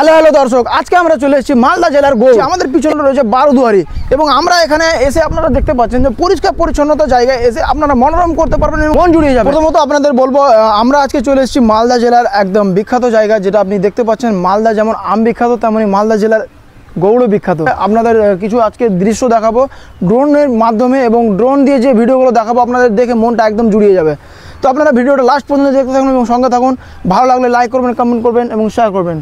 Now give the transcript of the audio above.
Hello hello দর্শক, আজকে আমরা চলে এসেছি মালদা জেলার গৌড়। আমাদের পিছনে রয়েছে বারোদুয়ারি এবং আমরা এখানে এসে আপনারা দেখতে পাচ্ছেন যে পরিষ্কার পরিচ্ছন্নতা জায়গায় এসে আপনারা মনোরম করতে পারবেন, মন জুড়িয়ে যাবে। প্রথমত আপনাদের বলবো, আমরা আজকে চলে এসেছি মালদা জেলার একদম বিখ্যাত জায়গা, যেটা আপনি দেখতে পাচ্ছেন। মালদা যেমন আম বিখ্যাত, তেমনি মালদা জেলার গৌড় বিখ্যাত। আপনাদের কিছু আজকে দৃশ্য দেখাবো ড্রোনের মাধ্যমে, এবং ড্রোন দিয়ে যে ভিডিওগুলো দেখাবো আপনাদের দেখে মনটা একদম জুড়িয়ে যাবে। তো আপনারা ভিডিওটা লাস্ট পর্যন্ত দেখতে থাকুন এবং সঙ্গে থাকুন। ভালো লাগলে লাইক করবেন, কমেন্ট করবেন এবং শেয়ার করবেন।